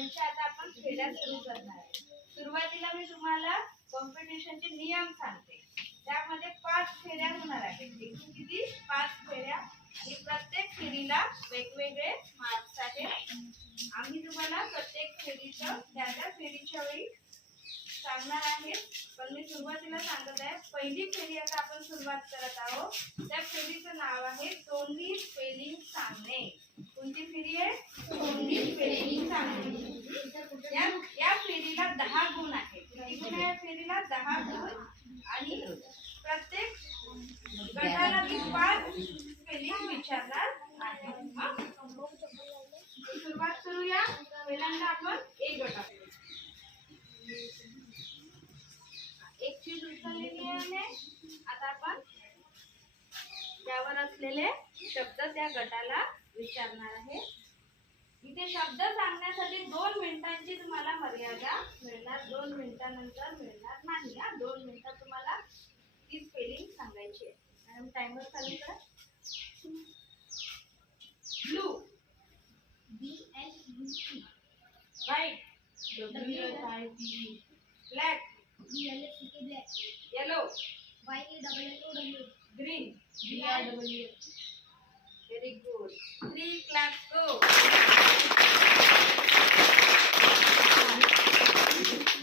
त्यांच्या आता आपण फेऱ्या सुरू करणार आहे। सुरुवातीला मी तुम्हाला कॉम्पिटिशनचे नियम सांगते। त्यामध्ये 5 फेऱ्या होणार आहेत। एकूण किती? 5 फेऱ्या आणि प्रत्येक फेरीला वेगवेगळे मार्क्स आहेत। आम्ही तुम्हाला प्रत्येक फेरीचं त्या फेरीच्या वेळी सांगणार आहे। पण मी सुरुवातीला सांगत आहे, पहिली फेरी आता आपण सुरुवात करत आहोत। त्या फेरीचं नाव आहे तोंडी स्पेलिंग सांगणे। कोणती फेरी आहे? तोंडी स्पेलिंग सांगणे। या फेरीला 10 गुण आहेत। किती गुण आहे फेरीला? 10 गुण आणि प्रत्येक गटाला मी 5 स्पेलिंग विचारणार आहे। सुरुवात करूया। पहिल्यांदा आपण एक गट एक चीज उचललेली आहे। आता आपण त्यावर असलेले शब्द त्या गटाला विचारणार आहे। इथे शब्द सांगण्यासाठी 2 मिनिटांची तुम्हाला मर्यादा मिळणार। 2 मिनिटांनंतर मिळणार नाही। 2 मिनिटात तुम्हाला ती स्पेलिंग सांगायची आहे। मॅडम टाइमर चालू करा। Blue BLUE, white WHITE, black yellow YELLOW, green GREEN। Very good. 3 claps go.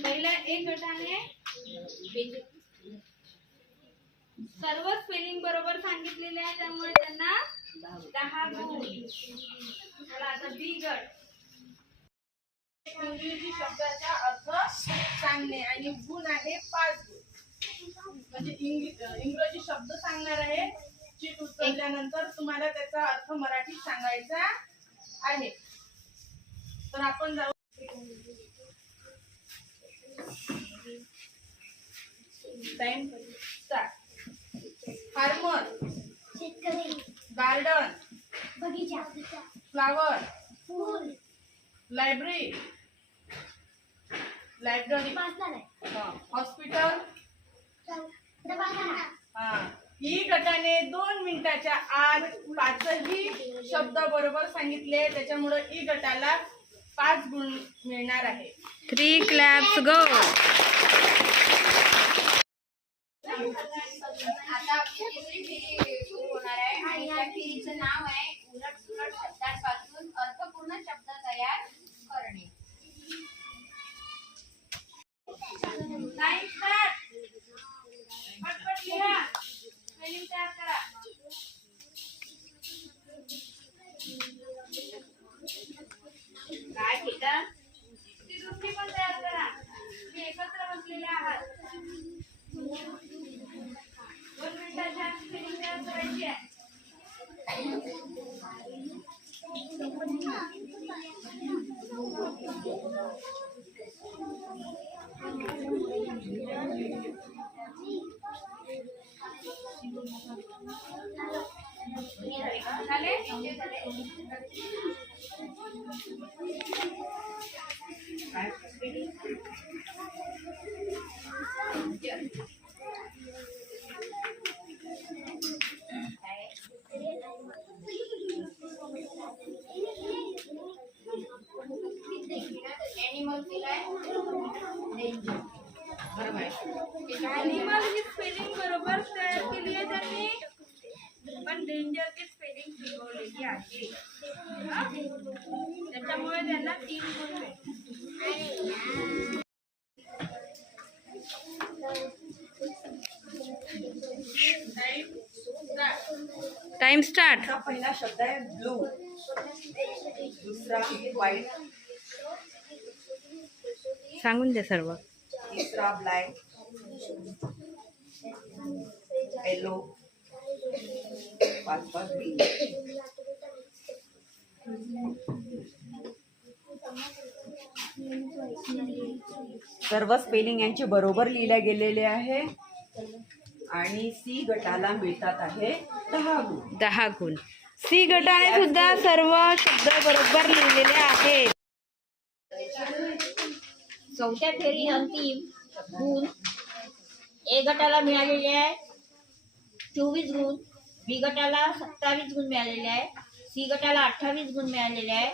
पहिल्या एक गटाने सर्व स्पेलिंग बरोबर सांगितलेले आहे, त्यामुळे त्यांना 10 गुण। चला आता बी गट। इंग्रजी शब्दाचा अर्थ सांगणे आणि गुण आहे 5 गुण। म्हणजे इंग्रजी शब्द सांगणार आहे। चीट उचलल्यानंतर तुम्हाला त्याचा अर्थ मराठीत सांगायचा आहे। तर आपण जाऊ। Time start. फार्मर शेतकरी, गार्डन बगीचा, फ्लावर फूल, लायब्ररी हॉस्पिटल दवाखाना। ही गटाने 2 मिनिटाच्या आत 5ही शब्द बरोबर सांगितले, त्याच्यामुळे ई गटाला 5 गुण मिळणार आहे। 3 क्लॅप्स गो। आता तिसरी फेरी सुरू होणार आहे आणि त्या फेरीचं नाव आहे उलट सुलट शब्दांपासून अर्थपूर्ण शब्द तयार करणे। Time start. पटपट लिहा, स्पेलिंग तयार करा। काय बेटा? ती दुसरी पण तयार करा। तुम्ही एकत्र बसलेले आहात। 2 मिनिटाच्या स्पेलिंग तयार करायची आहे। एनिमल ही स्पेलिंग बरोबर तयार केली आहे त्यांनी, पण डेंजर ची स्पेलिंग शिकवलेली आहे। त्याच्यामुळे त्यांना 3 गुण मिळतील। Time start. पहिला शब्द आहे ब्लू, दुसरा व्हाइट, सांगून दे सर्व। तिसरा ब्लॅक, येलो, 5 ग्रीन। सर्व स्पेलिंग यांचे बरोबर लिहिले गेलेले आहे आणि सी गटाला मिळतात आहे 10 गुण। 10 गुण। सी गटाने सुद्धा सर्व शब्द बरोबर लिहिलेले आहेत। चौथ्या फेरी अंतिम गुण ए गटाला मिळालेले आहे 24 गुण, बी गटाला 27 गुण मिळालेले आहे, सी गटाला 28 गुण मिळालेले आहे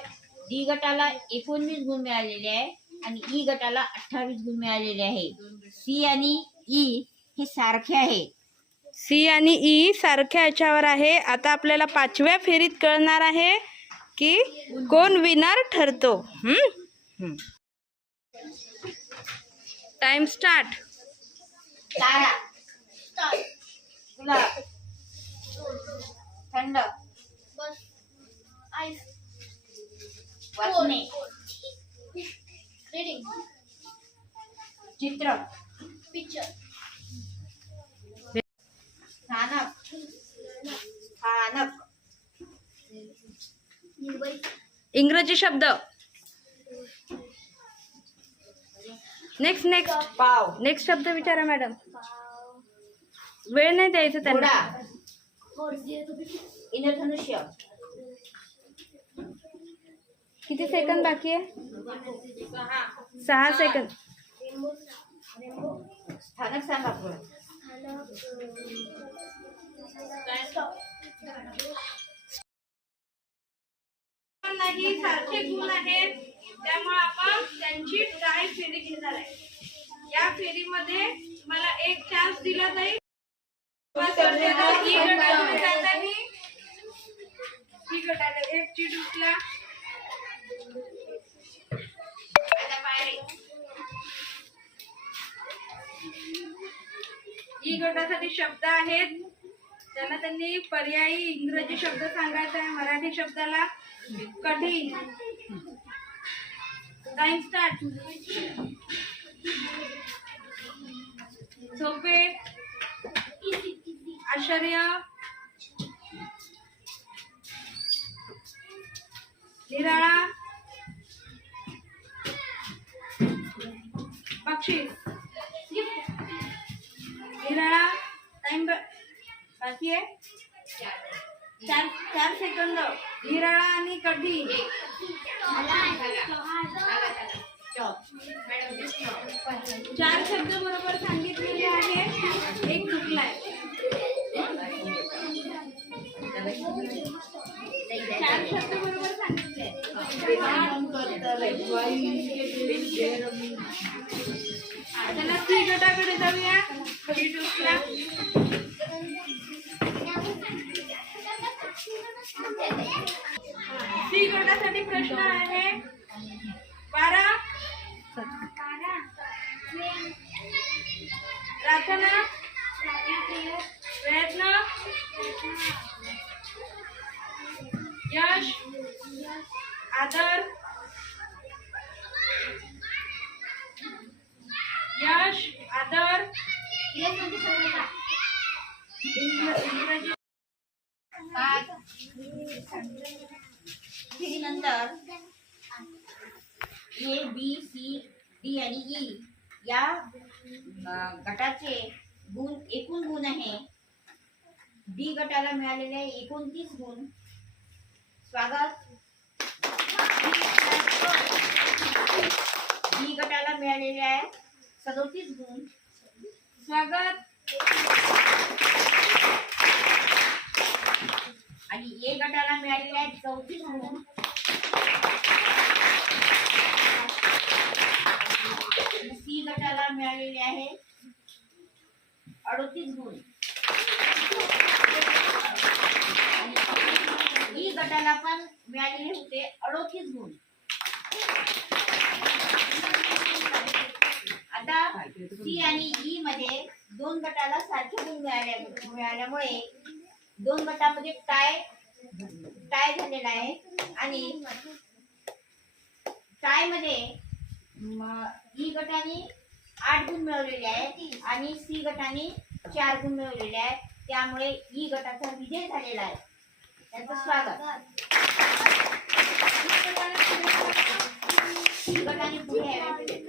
डी गटाला 19 गुण मिळालेले आहे आणि ई गटाला 28 गुण मिळालेले आहे. सी आणि ई हे सारखे आहे. सी आणि ई सारख्या याच्यावर आहे. आता आपल्याला 5व्या फेरीत कळणार आहे की कोण विनर ठरतो. Time start. तारा, गुलाब, थंड, वाचणे, चित्र, स्थानक, स्थानक, इंग्रजी शब्द. नेक्स्ट पाव, नेक्स्ट शब्द विचारा मॅडम. वेळ नाही द्यायचं त्यांना. घोडा, इंद्रधनुष्य, किती सेकंद बाकी आहे? 6 सेकंद. स्थानक सांगा पुढे. नाही सारखे गुण आहेत, त्यामुळे आपण त्यांची टाय फेरी घेणार आहे. या फेरीमध्ये तुम्हाला एक चान्स दिला जाईल. ही गटाला एक चीट उचला. ई गटासाठी शब्द आहेत, त्यांना त्यांनी पर्यायी इंग्रजी शब्द सांगायचा आहे. मराठी शब्दाला कठीण. Time start. सोपे, आश्चर्य, निराळा, बक्षीस. निराळा. टाइम बाकी आहे. 4 सेकंद. निराळा आणि कठीण. 4 शब्द बरोबर सांगितलेले आहे, एक चुकलाय. 4 शब्द बरोबर सांगितले. चला सी गटाकडे जाऊया. शीट उचला. सी गटासाठी प्रश्न आहे. 12 प्रार्थना, प्रयत्न, यश, आदर, यश, आदर, इंग्रजी. नंतर ए बी सी डी आणि ई या गटाचे गुण एकूण गुण आहे. डी गटाला मिळालेले आहे 29 गुण. स्वागत. डी गटाला मिळालेले आहे 37 गुण. स्वागत. आणि ए गटाला मिळालेले आहेत 34 गुण. सी गटाला मिळालेले आहे 38 गुण. ई गटाला पण मिळालेले होते 38 गुण. आता सी आणि ई मध्ये 2 गटाला सारखे गुण मिळाल्यामुळे 2 गटामध्ये टाय झालेला आहे. आणि टाय मध्ये ई गटाने 8 गुण मिळवलेले आहेत आणि सी गटाने 4 गुण मिळवलेले आहेत. त्यामुळे ई गटाचा विजय झालेला आहे. त्यांचं स्वागत. ई गटाने पुढे यावे.